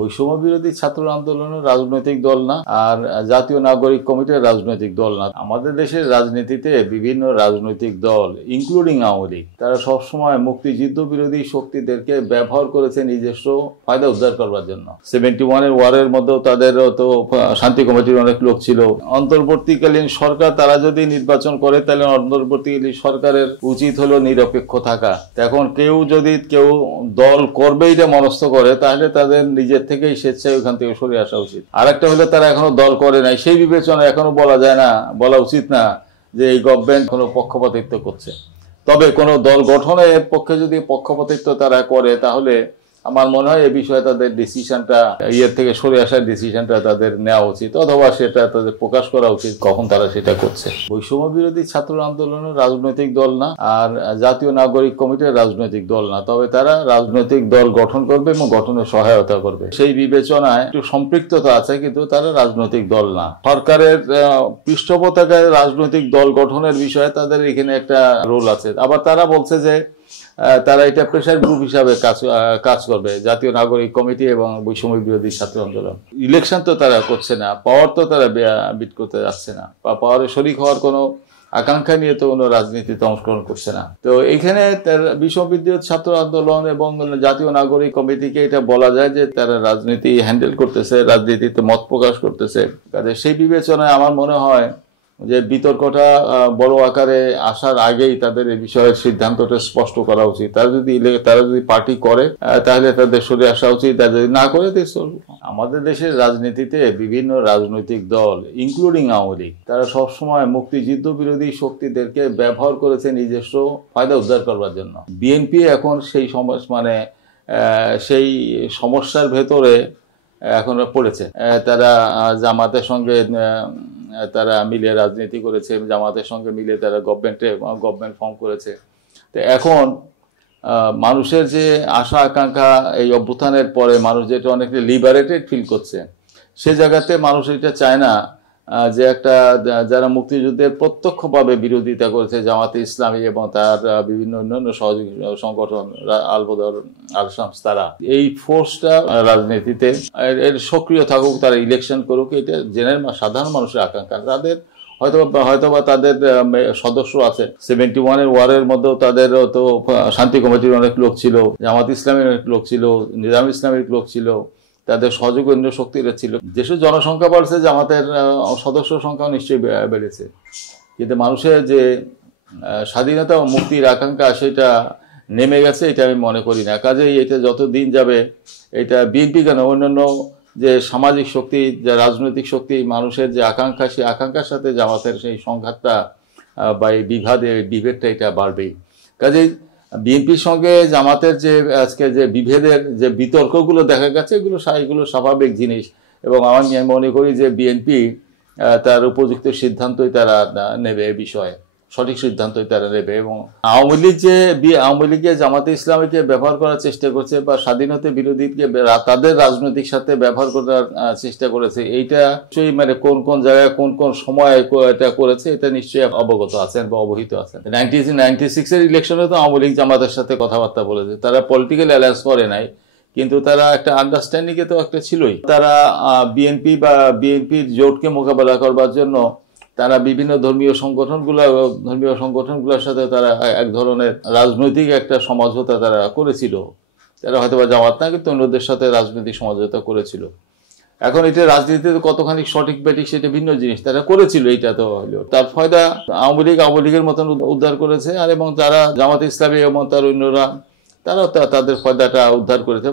বৈষম্য বিরোধী ছাত্র আন্দোলনের রাজনৈতিক দল না, আর জাতীয় নাগরিক কমিটির রাজনৈতিক দল না। আমাদের দেশের রাজনীতিতে বিভিন্ন রাজনৈতিক দল ইনক্লুডিং আওয়ামী লীগ তারা সবসময় মুক্তিযুদ্ধ বিরোধী শক্তিদেরকে ব্যবহার করেছে নিজস্ব ফায়দা উদ্ধার করবার জন্য। 71-এর ওয়ারের মধ্যেও তাদের তো শান্তি কমিটির অনেক লোক ছিল। অন্তর্বর্তীকালীন সরকার তারা যদি নির্বাচন করে তাহলে অন্তর্বর্তীকালীন সরকারের উচিত হলো নিরপেক্ষ থাকা। এখন কেউ দল করবে এটা মনস্থ করে তাহলে তাদের নিজের থেকেই স্বেচ্ছায় ওখান থেকে সরে আসা উচিত। আর একটা হলো তারা এখনো দল করে নাই, সেই বিবেচনা এখনো বলা উচিত না যে এই গভর্নমেন্ট কোনো পক্ষপাতিত্ব করছে। তবে কোনো দল গঠনের পক্ষে যদি পক্ষপাতিত্ব তারা করে তাহলে আমার মনে হয় এই বিষয়ে তাদের ডিসিশনটা থেকে সরে আসার ডিসিশনটা তাদের নেওয়া উচিত, অথবা সেটা তাদের প্রকাশ করা উচিত কখন তারা সেটা করছে। বৈষম্য বিরোধী ছাত্র আন্দোলনের রাজনৈতিক দল না, আর জাতীয় নাগরিক কমিটির রাজনৈতিক দল না। তবে তারা রাজনৈতিক দল গঠন করবে এবং গঠনে সহায়তা করবে, সেই বিবেচনায় একটু সম্পৃক্ততা আছে, কিন্তু তারা রাজনৈতিক দল না। সরকারের পৃষ্ঠপোষকতায় রাজনৈতিক দল গঠনের বিষয়ে তাদের এখানে একটা রোল আছে। আবার তারা বলছে যে তারা এটা প্রেসার গ্রুপ হিসাবে কাজ করবে, জাতীয় নাগরিক কমিটি এবং বৈষম্য বিরোধী ছাত্র আন্দোলন। ইলেকশন তো তারা করছে না, পাওয়ার তো তারা বিট করতে যাচ্ছে না, বা পাওয়ারে শরিক হওয়ার কোনো আকাঙ্ক্ষা নিয়ে তো কোনো রাজনীতিতে অংশগ্রহণ করছে না। তো এখানে বৈষম্য বিরোধী ছাত্র আন্দোলন এবং জাতীয় নাগরিক কমিটিকে এটা বলা যায় যে তারা রাজনীতি হ্যান্ডেল করতেছে, রাজনীতিতে মত প্রকাশ করতেছে। কাজে সেই বিবেচনায় আমার মনে হয় যে বিতর্কটা বড় আকারে আসার আগেই তাদের এই বিষয়ের সিদ্ধান্তটা স্পষ্ট করা উচিত। তারা যদি পার্টি করে তাহলে তাদের সরে আসা উচিত, আর যদি না করে আমাদের দেশের রাজনীতিতে বিভিন্ন রাজনৈতিক দল ইনক্লুডিং আওয়ামী লীগ তারা সবসময় মুক্তিযুদ্ধ বিরোধী শক্তিদেরকে ব্যবহার করেছে নিজস্ব ফায়দা উদ্ধার করবার জন্য। বিএনপি এখন সেই সমস্যার ভেতরে এখন পড়েছে। তারা জামাতের সঙ্গে তারা মিলে রাজনীতি করেছে, জামাতের সঙ্গে মিলে তারা গভর্নমেন্ট ফর্ম করেছে। তো এখন মানুষের যে আশা আকাঙ্ক্ষা এই অভ্যুত্থানের পরে মানুষ যেটা অনেকটা লিবারেটেড ফিল করছে, সে জায়গাতে মানুষ এটা চায় না যে যারা মুক্তিযুদ্ধের প্রত্যক্ষভাবে বিরোধিতা করেছে, জামাতে ইসলামী এবং তার বিভিন্ন অন্যান্য সহযোগী সংগঠন, আল-বদর, আল-শামস, তারা এই ফোর্সটা রাজনীতিতে এর সক্রিয় থাকুক, তারা ইলেকশন করুক, এটা সাধারণ মানুষের আকাঙ্ক্ষা। তাদের হয়তোবা তাদের সদস্য আছে। 71-এর ওয়ারের মধ্যেও তাদের তো শান্তি কমিটির অনেক লোক ছিল, জামাত ইসলামের অনেক লোক ছিল, নিজাম ইসলামের লোক ছিল, তাদের সহযোগী অন্য শক্তিরা ছিল। দেশের জনসংখ্যা বাড়ছে, জামাতের সদস্য সংখ্যাও নিশ্চয়ই বেড়েছে, কিন্তু মানুষের যে স্বাধীনতা ও মুক্তির আকাঙ্ক্ষা সেটা নেমে গেছে, এটা আমি মনে করি না। কাজেই এটা যত দিন যাবে, এটা বিএনপি কেন অন্যান্য যে সামাজিক শক্তি, যে রাজনৈতিক শক্তি, মানুষের যে আকাঙ্ক্ষা, সেই আকাঙ্ক্ষার সাথে জামাতের সেই সংঘাতটা বা এই বিভেদটা এটা বাড়বেই। কাজেই বিএনপির সঙ্গে জামাতের যে আজকে যে বিভেদের যে বিতর্কগুলো দেখা গেছে, এগুলো স্বাভাবিক জিনিস, এবং আমি মনে করি যে বিএনপি তার উপযুক্ত সিদ্ধান্তই তারা নেবে, এ বিষয়ে সঠিক সিদ্ধান্তই তারা নেবে। এবং আওয়ামী লীগকে জামাতে ইসলামীকে ব্যবহার করার চেষ্টা করছে, বা স্বাধীনতা বিরোধীকে তাদের রাজনৈতিক সাথে ব্যবহার করার চেষ্টা করেছে, এইটা নিশ্চয়ই কোন জায়গায় কোন সময় এটা করেছে এটা নিশ্চয়ই অবগত আছেন বা অবহিত আছেন। 1996-এর ইলেকশনে তো আওয়ামী লীগ জামাতের সাথে কথাবার্তা বলেছে, তারা পলিটিক্যাল অ্যালায়েন্স করে নাই, কিন্তু তারা একটা আন্ডারস্ট্যান্ডিং এ তো একটা ছিলই। তারা বিএনপির জোটকে মোকাবেলা করবার জন্য তারা বিভিন্ন ধর্মীয় সংগঠনগুলোর সাথে তারা এক ধরনের রাজনৈতিক একটা সমঝোতা তারা করেছিল। তারা হয়তো বা জামাত না, কিন্তু অন্যদের সাথে রাজনৈতিক সমঝোতা করেছিল। এখন এটা রাজনীতিতে কতখানি সঠিক বেঠিক সেটা ভিন্ন জিনিস, তারা করেছিল, এইটা তো হলো তার ফায়দা আওয়ামী লীগের মতন উদ্ধার করেছে, আর এবং তারা জামাত ইসলামী এবং তার অন্যরা তারা তাদের ফায়দাটা উদ্ধার করেছে।